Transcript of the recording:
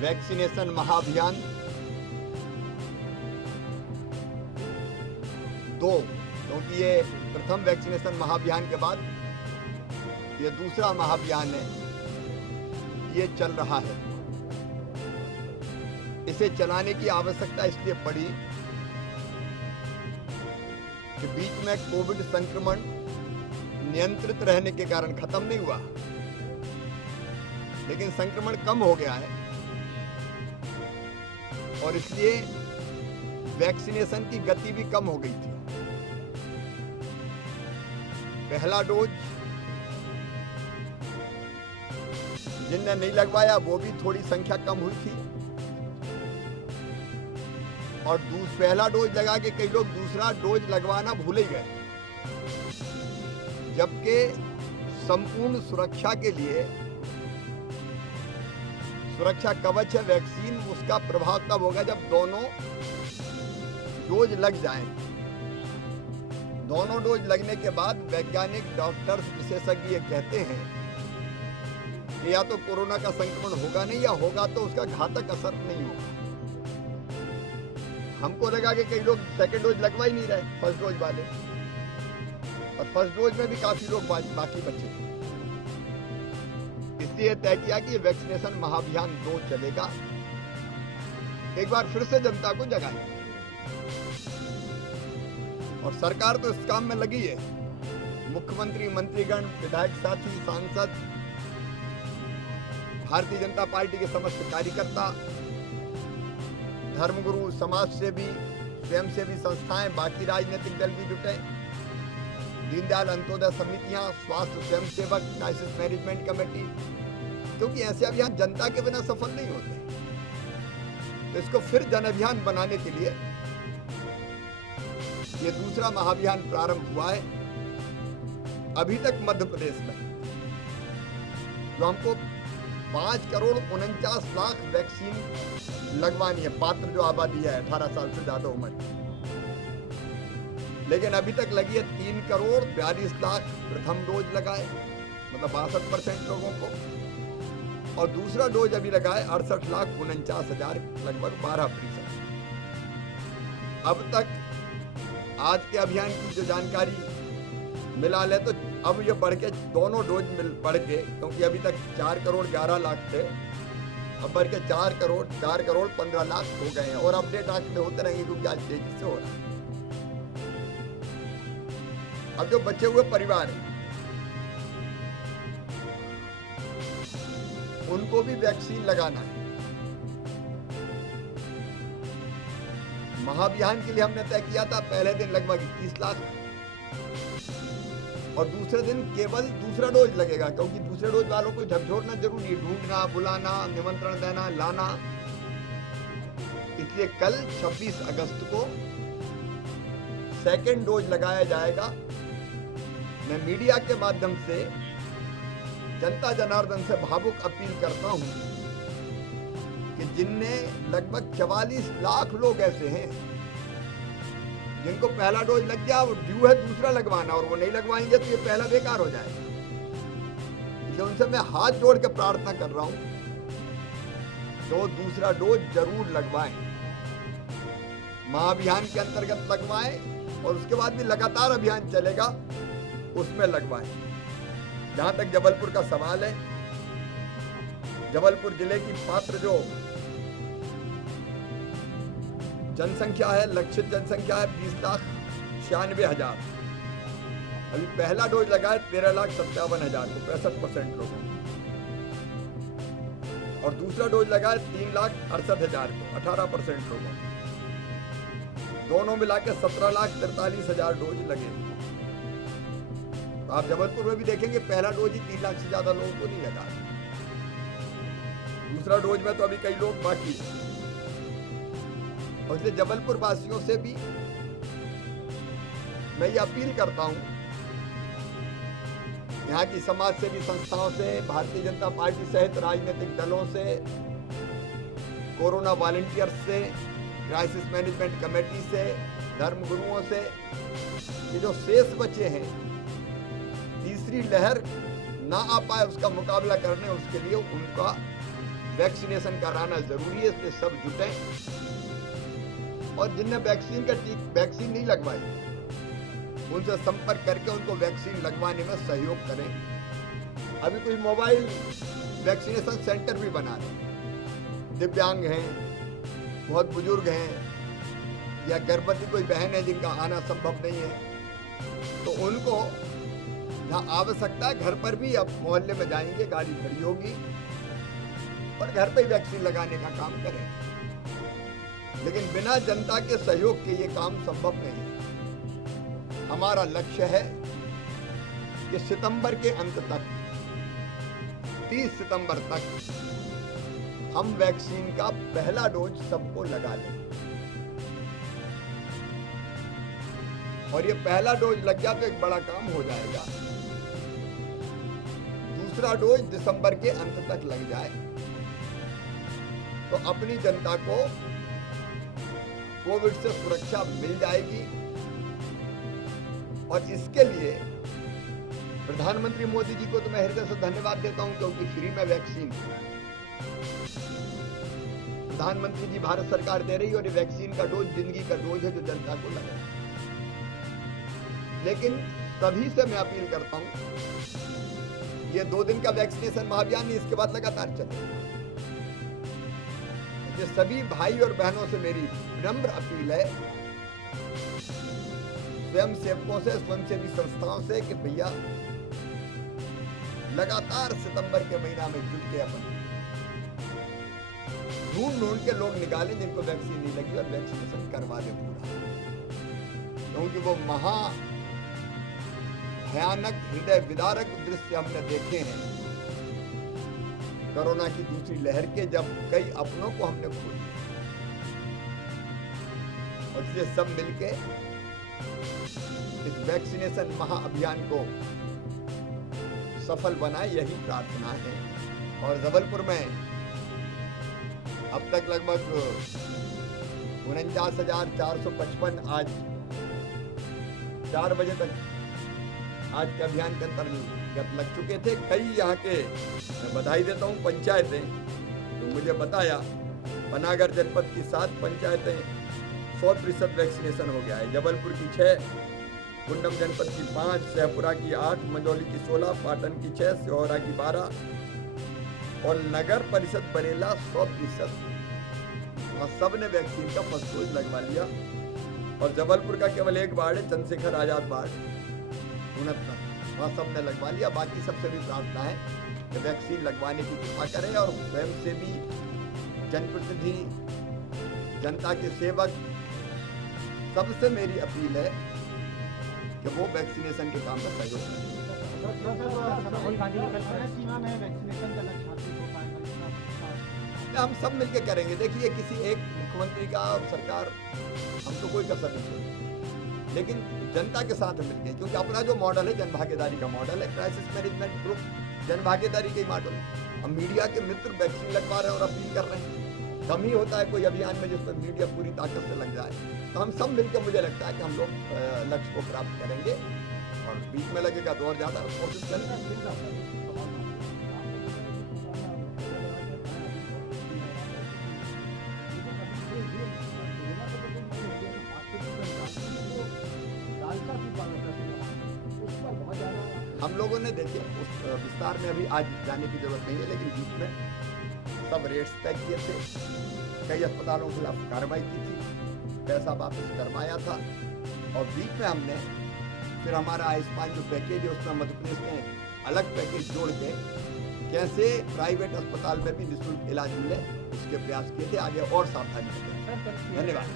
Vaccination महाअभियान 2, क्योंकि ये प्रथम वैक्सीनेशन महाअभियान के बाद ये दूसरा महाअभियान है, ये चल रहा है। इसे चलाने की आवश्यकता इसलिए पड़ी कि बीच में कोविड संक्रमण नियंत्रित रहने के कारण खत्म नहीं हुआ, लेकिन संक्रमण कम हो गया है और इसलिए वैक्सीनेशन की गति भी कम हो गई थी। पहला डोज जिनने नहीं लगवाया वो भी थोड़ी संख्या कम हुई थी और पहला डोज लगा के कई लोग दूसरा डोज लगवाना भूल ही गए, जबकि संपूर्ण सुरक्षा के लिए सुरक्षा कवच है वैक्सीन, उसका प्रभाव तब होगा जब दोनों डोज लग जाएं। दोनों डोज लगने के बाद वैज्ञानिक, डॉक्टर्स, विशेषज्ञ ये कहते हैं कि या तो कोरोना का संक्रमण होगा नहीं, या होगा तो उसका घातक असर नहीं होगा। हमको लगा कि कई लोग सेकेंड डोज लगवा ही नहीं रहे, फर्स्ट डोज वाले, और फर्स्ट डोज में भी काफी लोग बाकी बचे थे। इसलिए तय किया कि वैक्सीनेशन महाअभियान 2 चलेगा। एक बार फिर से जनता को जगाएंगे और सरकार तो इस काम में लगी है। मुख्यमंत्री, मंत्रीगण, विधायक साथी, सांसद, भारतीय जनता पार्टी के समस्त कार्यकर्ता, धर्मगुरु, समाजसेवी, स्वयंसेवी संस्थाएं, बाकी राजनीतिक दल भी जुटे, दीनदयाल अंत्योदय समितियां, स्वास्थ्य स्वयंसेवक, क्राइसिस मैनेजमेंट कमेटी, क्योंकि ऐसे अभियान जनता के बिना सफल नहीं होते। तो इसको फिर जन अभियान बनाने के लिए ये दूसरा महाअभियान प्रारंभ हुआ है। अभी तक मध्य प्रदेश में जो हमको 5,49,00,000 वैक्सीन लगवानी है, पात्र जो आबादी है 18 साल से ज्यादा उम्र की, लेकिन अभी तक लगी है 3,42,00,000 प्रथम डोज लगाए, मतलब 62% लोगों को, और दूसरा डोज अभी लगा है 68,49,000, लगभग 12%। अब तक आज के अभियान की जो जानकारी मिला ले तो अब ये बढ़ के दोनों डोज बढ़ के, क्योंकि अभी तक 4,11,00,000 थे, अब बढ़ के 4,15,00,000 हो गए हैं, और अपडेट आंकड़े होते रहेंगे क्योंकि आज तेजी से हो रहा है। अब जो बचे हुए परिवार हैं उनको भी वैक्सीन लगाना है। महाअभियान के लिए हमने तय किया था पहले दिन लगभग 21 लाख और दूसरे दिन केवल दूसरा डोज लगेगा, क्योंकि दूसरे डोज वालों को झकझोरना जरूरी है, ढूंढना, बुलाना, निमंत्रण देना, लाना। इसलिए कल 26 अगस्त को सेकेंड डोज लगाया जाएगा। मैं मीडिया के माध्यम से जनता जनार्दन से भावुक अपील करता हूं कि जिनने लगभग 44 लाख लोग ऐसे हैं जिनको पहला डोज लग गया, वो ड्यू है दूसरा लगवाना, और वो नहीं लगवाएंगे तो ये पहला बेकार हो जाएगा। इसलिए उनसे मैं हाथ जोड़ के प्रार्थना कर रहा हूं तो दूसरा डोज जरूर लगवाएं, महाअभियान के अंतर्गत लगवाएं, और उसके बाद भी लगातार अभियान चलेगा उसमें लगवाएं। जहां तक जबलपुर का सवाल है, जबलपुर जिले की पात्र जो जनसंख्या है, लक्षित जनसंख्या है 20,96,000। अभी पहला डोज लगा है 13,57,000 को, 65% लोगों को, और दूसरा डोज लगा है 3,68,000 को, 18% लोगों को। दोनों मिला के 17,43,000 डोज लगे। तो आप जबलपुर में भी देखेंगे पहला डोज ही 3 लाख से ज्यादा लोगों को नहीं लगा, दूसरा डोज में तो अभी कई लोग बाकी हैं। और इसलिए जबलपुर वासियों से भी मैं ये अपील करता हूं, यहाँ की समाज सेवी संस्थाओं से, भारतीय जनता पार्टी सहित राजनीतिक दलों से, कोरोना वॉलंटियर्स से, क्राइसिस मैनेजमेंट कमेटी से, धर्मगुरुओं से, ये जो शेष बचे हैं, तीसरी लहर ना आ पाए उसका मुकाबला करने, उसके लिए उनका वैक्सीनेशन कराना जरूरी है, इसलिए सब जुटे और जिनने वैक्सीन नहीं लगवाई उनसे संपर्क करके उनको वैक्सीन लगवाने में सहयोग करें। अभी कुछ मोबाइल वैक्सीनेशन सेंटर भी बना रहे, दिव्यांग हैं, बहुत बुजुर्ग हैं या गर्भवती कोई बहन है जिनका आना संभव नहीं है, तो उनको जहाँ आवश्यकता है घर पर भी अब मोहल्ले में जाएंगे, गाड़ी खड़ी होगी और घर पे ही वैक्सीन लगाने का काम करें। लेकिन बिना जनता के सहयोग के ये काम संभव नहीं है। हमारा लक्ष्य है कि सितंबर के अंत तक 30 सितंबर तक हम वैक्सीन का पहला डोज सबको लगा लें और ये पहला डोज लग गया तो एक बड़ा काम हो जाएगा। दूसरा डोज दिसंबर के अंत तक लग जाए तो अपनी जनता को कोविड से सुरक्षा मिल जाएगी। और इसके लिए प्रधानमंत्री मोदी जी को तो मैं हृदय से धन्यवाद देता हूं, क्योंकि फ्री में वैक्सीन प्रधानमंत्री जी भारत सरकार दे रही है और ये वैक्सीन का डोज जिंदगी का डोज है जो जनता को लग रहा है। लेकिन सभी से मैं अपील करता हूं, ये 2 दिन का वैक्सीनेशन महाअभियान नहीं, इसके बाद लगातार चले। ये सभी भाई और बहनों से मेरी विनम्र अपील है, स्वयं सेवकों से, स्वयंसेवी संस्थाओं से, कि भैया लगातार सितंबर के महीना में जुट के अपन ढूंढ के लोग निकालें जिनको वैक्सीन नहीं लगी और वैक्सीनेशन करवा दें पूरा, क्योंकि वो महा भयानक हृदय विदारक दृश्य हमने देखे हैं कोरोना की दूसरी लहर के, जब कई अपनों को हमने खो दिया। और इसलिए सब मिलके इस वैक्सीनेशन महाअभियान को सफल बनाए, यही प्रार्थना है। और जबलपुर में अब तक लगभग 49,455 आज 4 बजे तक आज के अभियान के अंतर्गत लग चुके थे। कई यहाँ के, मैं बधाई देता हूँ, पंचायतें तो मुझे बताया पनागर जनपद की 7 पंचायतें 100% वैक्सीनेशन हो गया है। जबलपुर की 6, कुंडम जनपद की 5, शहपुरा की 8, मंझौली की 16, पाटन की 6, सिहोरा की 12 और नगर परिषद बरेला 100%। वहाँ सब ने वैक्सीन का फर्स्ट डोज लगवा लिया। और जबलपुर का केवल एक वार्ड है, चंद्रशेखर आजाद वार्ड 69, वहाँ सब ने लगवा लिया। बाकी सबसे भी प्रार्थना है कि वैक्सीन लगवाने की कृपा करें और स्वयं से भी जनप्रतिनिधि, जनता के सेवक, सबसे मेरी अपील है कि वो वैक्सीनेशन के काम में सहयोग करें। हम सब मिलकर करेंगे। देखिए, किसी एक मुख्यमंत्री का और सरकार हम तो कोई कसर नहीं छोड़ेंगे, लेकिन जनता के साथ मिलकर, क्योंकि अपना जो मॉडल है जनभागीदारी का मॉडल है, क्राइसिस मैनेजमेंट ग्रुप जनभागीदारी का ही मॉडल। हम मीडिया के मित्र वैक्सीन लगवा रहे हैं और अपील कर रहे हैं। कम ही होता है कोई अभियान में जिसमें मीडिया पूरी ताकत से लग जाए। तो हम सब मिलकर, मुझे लगता है कि हम लोग लक्ष्य को प्राप्त करेंगे। और बीच में लगेगा तो और ज्यादा कोशिश करेंगे। हम लोगों ने, देखिए, उस विस्तार में अभी आज जाने की जरूरत नहीं है, लेकिन बीच में सब रेट्स तय किए थे, कई अस्पतालों के खिलाफ कार्रवाई की थी, पैसा वापस करवाया था। और बीच में हमने फिर हमारा आयुष्मान जो पैकेज है उसमें मध्य प्रदेश ने अलग पैकेज जोड़ के कैसे प्राइवेट अस्पताल में भी निःशुल्क इलाज मिले उसके प्रयास किए थे। आगे और सावधानी रखें। धन्यवाद।